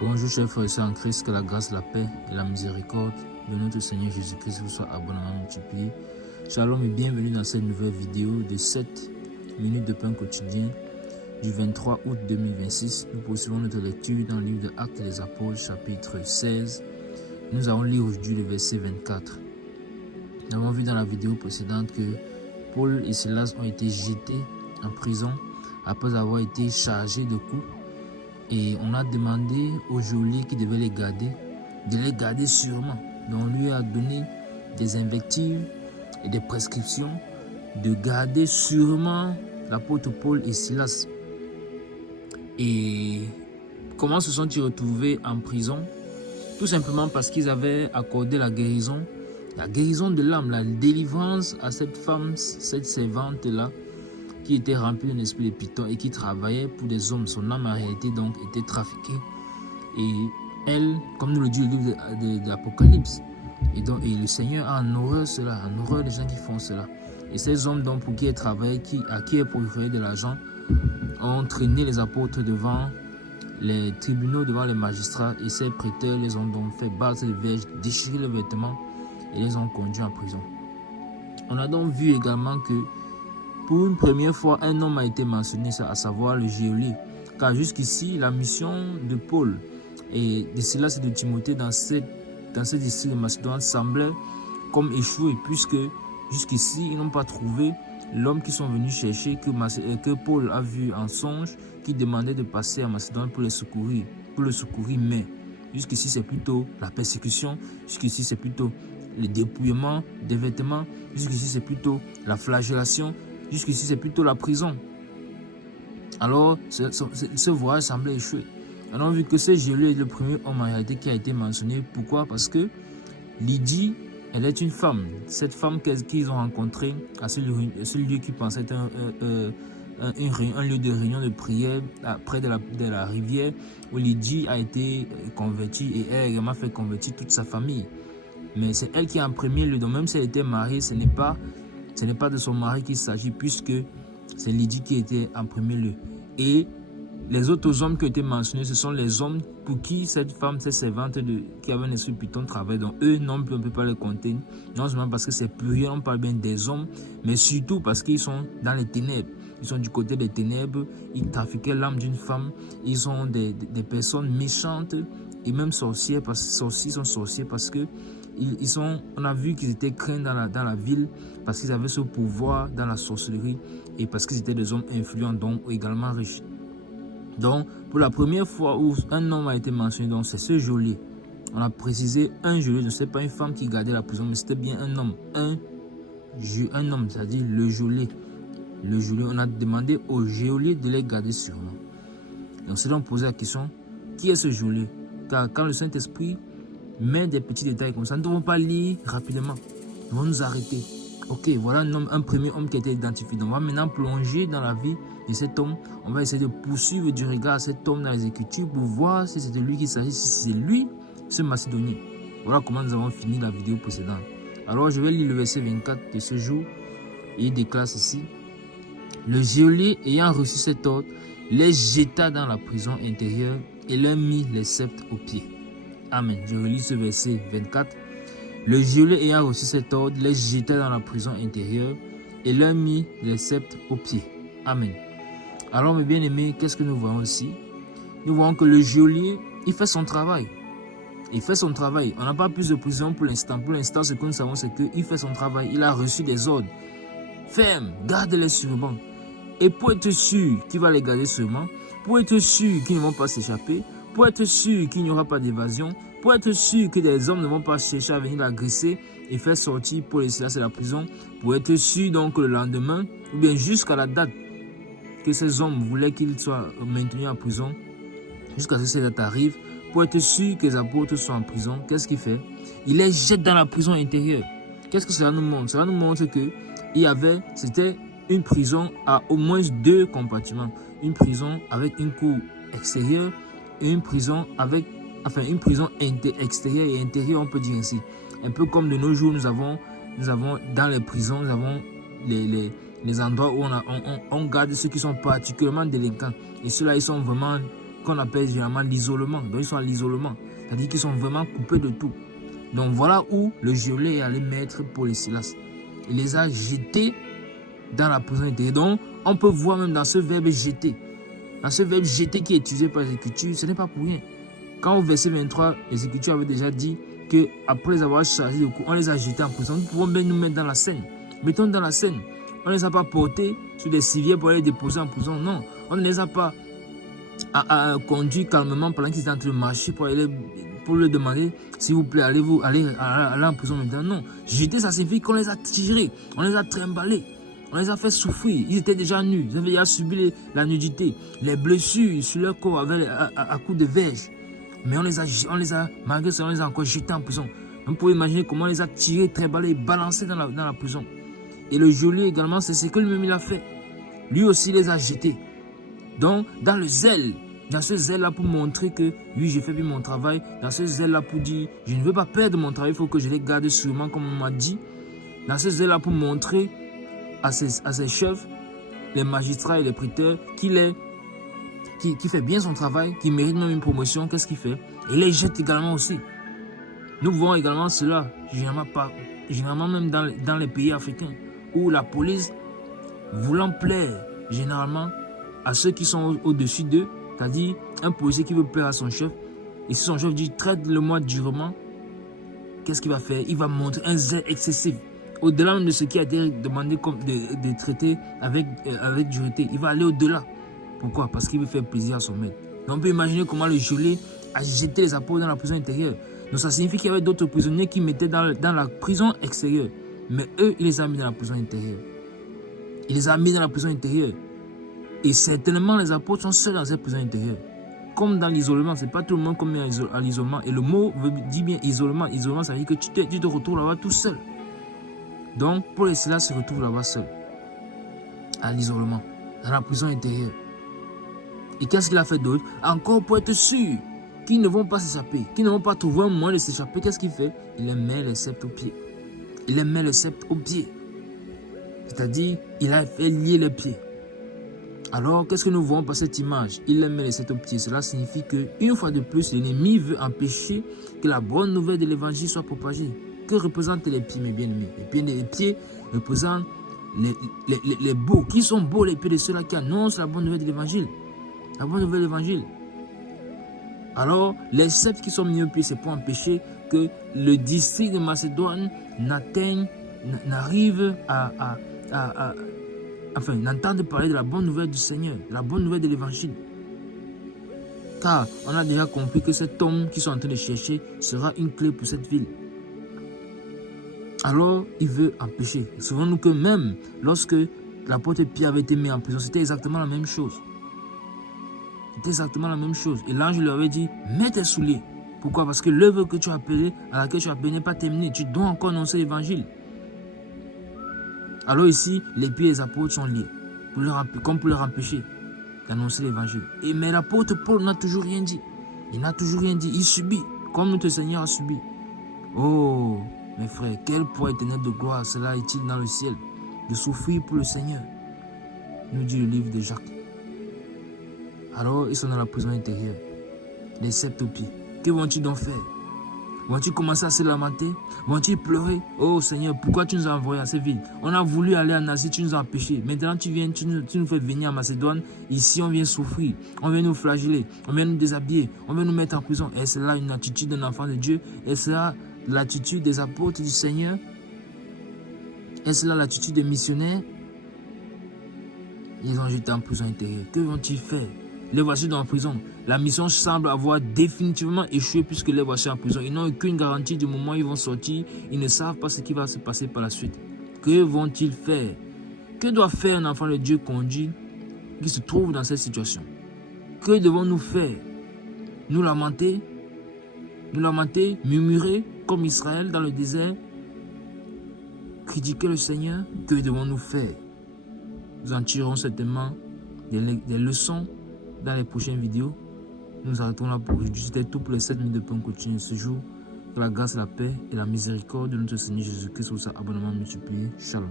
Bonjour chers frères et sœurs en Christ, que la grâce, la paix et la miséricorde de notre Seigneur Jésus-Christ vous soient abondamment multipliés. Shalom et bienvenue dans cette nouvelle vidéo de 7 minutes de pain quotidien du 23 août 2026. Nous poursuivons notre lecture dans le livre de Actes des Apôtres, chapitre 16. Nous allons lire aujourd'hui le verset 24. Nous avons vu dans la vidéo précédente que Paul et Silas ont été jetés en prison après avoir été chargés de coups. Et on a demandé au geôlier qui devait les garder de les garder sûrement. Donc on lui a donné des invectives et des prescriptions de garder sûrement l'apôtre Paul et Silas. Et comment se sont-ils retrouvés en prison? Tout simplement parce qu'ils avaient accordé la guérison de l'âme, la délivrance à cette femme, cette servante-là, qui était remplie d'un esprit de python et qui travaillait pour des hommes. Son âme en réalité donc était trafiquée. Et elle, comme nous le dit le livre de l'Apocalypse, et le Seigneur a en horreur cela, en horreur des gens qui font cela. Et ces hommes donc pour qui elle travaillait, à qui elle procurait de l'argent, ont traîné les apôtres devant les tribunaux, devant les magistrats, et ces prêteurs les ont donc fait battre les verges, déchirer les vêtements et les ont conduits en prison. On a donc vu également que pour une première fois, un homme a été mentionné, à savoir le geôlier. Car jusqu'ici, la mission de Paul et de Silas et de Timothée dans ce district de Macédoine semblait comme échouée, puisque jusqu'ici, ils n'ont pas trouvé l'homme qu'ils sont venus chercher, que Paul a vu en songe, qui demandait de passer à Macédoine pour le secourir. Mais jusqu'ici, c'est plutôt la persécution, jusqu'ici, c'est plutôt le dépouillement des vêtements, jusqu'ici, c'est plutôt la flagellation, jusqu'ici, c'est plutôt la prison. Alors, ce voyage semblait échouer. On a vu que ce geôlier est le premier homme en réalité qui a été mentionné. Pourquoi? Parce que Lydie, elle est une femme. Cette femme qu'ils ont rencontrée à ce lieu qui pensait être un lieu de réunion de prière près de la rivière, où Lydie a été convertie et elle a également fait convertir toute sa famille. Mais c'est elle qui est en premier lieu. Donc même si elle était mariée, ce n'est pas de son mari qu'il s'agit, puisque c'est Lydie qui était en premier lieu. Et les autres hommes qui ont été mentionnés, ce sont les hommes pour qui cette femme, cette servante qui avait un esprit python travaille. Donc eux non plus, on ne peut pas les compter. Non seulement parce que c'est pluriel, on parle bien des hommes, mais surtout parce qu'ils sont dans les ténèbres. Ils sont du côté des ténèbres, ils trafiquaient l'âme d'une femme. Ils sont des personnes méchantes et même sorcières, parce que on a vu qu'ils étaient craints dans la ville parce qu'ils avaient ce pouvoir dans la sorcellerie et parce qu'ils étaient des hommes influents, donc également riches. Donc, pour la première fois où un homme a été mentionné, donc c'est ce geôlier. On a précisé un geôlier, ce n'est pas une femme qui gardait la prison, mais c'était bien un homme. Un homme, c'est-à-dire le geôlier. Le geôlier, on a demandé au geôlier de les garder sûrement. Donc, c'est donc poser la question, qui est ce geôlier? Car quand le Saint-Esprit met des petits détails comme ça, nous ne devons pas lire rapidement. Nous devons nous arrêter. Ok, voilà un premier homme qui a été identifié. Donc, on va maintenant plonger dans la vie de cet homme. On va essayer de poursuivre du regard cet homme dans les Écritures pour voir si c'est de lui qu'il s'agit, si c'est lui, ce Macédonien. Voilà comment nous avons fini la vidéo précédente. Alors, je vais lire le verset 24 de ce jour. Et il déclare ceci. Le geôlier, ayant reçu cet ordre, les jeta dans la prison intérieure et leur mit les sceptres aux pieds. Amen. Je relis ce verset 24. Le geôlier ayant reçu cet ordre, les jeta dans la prison intérieure et leur mit les sceptres aux pieds. Amen. Alors, mes bien-aimés, qu'est-ce que nous voyons ici? Nous voyons que le geôlier, il fait son travail. Il fait son travail. On n'a pas plus de prison pour l'instant. Pour l'instant, ce que nous savons, c'est qu'il fait son travail. Il a reçu des ordres. Ferme, garde-les sûrement. Et pour être sûr qu'il va les garder sûrement, pour être sûr qu'ils ne vont pas s'échapper, pour être sûr qu'il n'y aura pas d'évasion, pour être sûr que des hommes ne vont pas chercher à venir l'agresser et faire sortir pour les Silas de la prison, pour être sûr donc le lendemain, ou bien jusqu'à la date que ces hommes voulaient qu'ils soient maintenus en prison, jusqu'à ce que cette date arrive, pour être sûr que les apôtres soient en prison, qu'est-ce qu'il fait? Il les jette dans la prison intérieure. Qu'est-ce que cela nous montre? Cela nous montre que c'était une prison à au moins 2 compartiments. Une prison avec une cour extérieure et une prison extérieure et intérieure, on peut dire ainsi. Un peu comme de nos jours, nous avons dans les prisons, nous avons les endroits où on garde ceux qui sont particulièrement délinquants. Et ceux-là, ils sont vraiment qu'on appelle généralement l'isolement. Donc ils sont à l'isolement, c'est-à-dire qu'ils sont vraiment coupés de tout. Donc voilà où le geôlier est allé mettre Paul et Silas. Il les a jetés dans la prison intérieure. Donc on peut voir même dans ce verbe jeter. Dans ce verbe jeter qui est utilisé par les Écritures, ce n'est pas pour rien. Quand au verset 23, les Écritures avaient déjà dit qu'après les avoir chargés de coups, on les a jetés en prison. Nous pouvons bien nous mettre dans la scène. Mettons dans la scène. On ne les a pas portés sur des civières pour les déposer en prison. Non, on ne les a pas conduits calmement pendant qu'ils étaient en train de marcher pour leur demander, s'il vous plaît, allez en prison maintenant. Non, jeter, ça signifie qu'on les a tirés, on les a trimballés, on les a fait souffrir. Ils étaient déjà nus, ils avaient déjà subi la nudité, les blessures sur leur corps à coups de verge. Mais on les a, malgré ça, on les a encore jetés en prison. Vous pouvez imaginer comment on les a tirés, trimballés, balancés dans la prison. Et le geôlier également, c'est ce que lui-même il a fait. Lui aussi les a jetés. Donc, dans le zèle, dans ce zèle-là pour montrer que oui, j'ai fait bien mon travail, dans ce zèle-là pour dire, je ne veux pas perdre mon travail, il faut que je les garde sûrement comme on m'a dit. Dans ce zèle-là pour montrer à ses chefs, les magistrats et les prêteurs, qu'il fait bien son travail, qu'il mérite même une promotion, qu'est-ce qu'il fait? Il les jette également aussi. Nous voyons également cela, généralement même dans les pays africains, où la police, voulant plaire généralement à ceux qui sont au-dessus d'eux, c'est-à-dire un policier qui veut plaire à son chef, et si son chef dit traite-le-moi durement, qu'est-ce qu'il va faire? Il va montrer un zèle excessif, au-delà même de ce qui a été demandé de traiter avec dureté. Il va aller au-delà. Pourquoi? Parce qu'il veut faire plaisir à son maître. Donc on peut imaginer comment le geôlier a jeté les apôtres dans la prison intérieure. Donc ça signifie qu'il y avait d'autres prisonniers qui mettaient dans la prison extérieure. Mais eux, il les a mis dans la prison intérieure. Il les a mis dans la prison intérieure. Et certainement, les apôtres sont seuls dans cette prison intérieure. Comme dans l'isolement, ce n'est pas tout le monde qui est à l'isolement. Et le mot dit bien isolement. Isolement, ça veut dire que tu te retrouves là-bas tout seul. Donc, Paul et Silas se retrouvent là-bas seuls. À l'isolement, dans la prison intérieure. Et qu'est-ce qu'il a fait d'autre? Encore pour être sûr qu'ils ne vont pas s'échapper, qu'ils ne vont pas trouver un moyen de s'échapper, qu'est-ce qu'il fait? Il les met les sceptres aux pieds. Il les met le sceptre aux pieds. C'est-à-dire, il a fait lier les pieds. Alors, qu'est-ce que nous voyons par cette image? Il les met les sceptres aux pieds. Cela signifie qu'une fois de plus, l'ennemi veut empêcher que la bonne nouvelle de l'évangile soit propagée. Que représentent les pieds, mes bien-aimés? Les pieds représentent les beaux. Qui sont beaux les pieds de ceux-là qui annoncent la bonne nouvelle de l'évangile? La bonne nouvelle de l'évangile. Alors, les sceptres qui sont mis aux pieds, c'est pour empêcher que le district de Macédoine n'arrive n'entende parler de la bonne nouvelle du Seigneur, de la bonne nouvelle de l'évangile. Car on a déjà compris que cet homme qu'ils sont en train de chercher sera une clé pour cette ville. Alors, il veut empêcher. Souvenons-nous que même lorsque l'apôtre Pierre avait été mis en prison, c'était exactement la même chose. C'était exactement la même chose. Et l'ange lui avait dit, mets tes souliers. Pourquoi? Parce que l'œuvre que tu as appelée, à laquelle tu as appelé n'est pas terminée. Tu dois encore annoncer l'évangile. Alors ici, les pieds des apôtres sont liés, comme pour leur empêcher d'annoncer l'évangile. Mais l'apôtre Paul n'a toujours rien dit. Il n'a toujours rien dit. Il subit, comme notre Seigneur a subi. Oh, mes frères, quel poids éternel de gloire cela est-il dans le ciel, de souffrir pour le Seigneur, nous dit le livre de Jacques. Alors, ils sont dans la prison intérieure, les sceptres aux pieds. Que vont-ils donc faire? Vont-ils commencer à se lamenter? Vont-ils pleurer? Oh Seigneur, pourquoi tu nous as envoyés à cette ville? On a voulu aller en Asie, tu nous as empêchés. Maintenant, tu nous fais venir en Macédoine. Ici, on vient souffrir. On vient nous flageller. On vient nous déshabiller. On vient nous mettre en prison. Est-ce là une attitude d'un enfant de Dieu? Est-ce là l'attitude des apôtres du Seigneur? Est-ce là l'attitude des missionnaires? Ils ont jeté en prison intérieure. Que vont-ils faire? Les voici dans la prison. La mission semble avoir définitivement échoué puisque les voici en prison. Ils n'ont aucune garantie du moment où ils vont sortir. Ils ne savent pas ce qui va se passer par la suite. Que vont-ils faire? Que doit faire un enfant de Dieu conduit qui se trouve dans cette situation? Que devons-nous faire? Nous lamenter? Nous lamenter, murmurer comme Israël dans le désert? Critiquer le Seigneur? Que devons-nous faire? Nous en tirerons certainement des leçons dans les prochaines vidéos. Nous arrêtons là pour aujourd'hui. C'était tout pour les 7 minutes de pain quotidien ce jour. Que la grâce, la paix et la miséricorde de notre Seigneur Jésus-Christ soient abondamment multipliées. Shalom.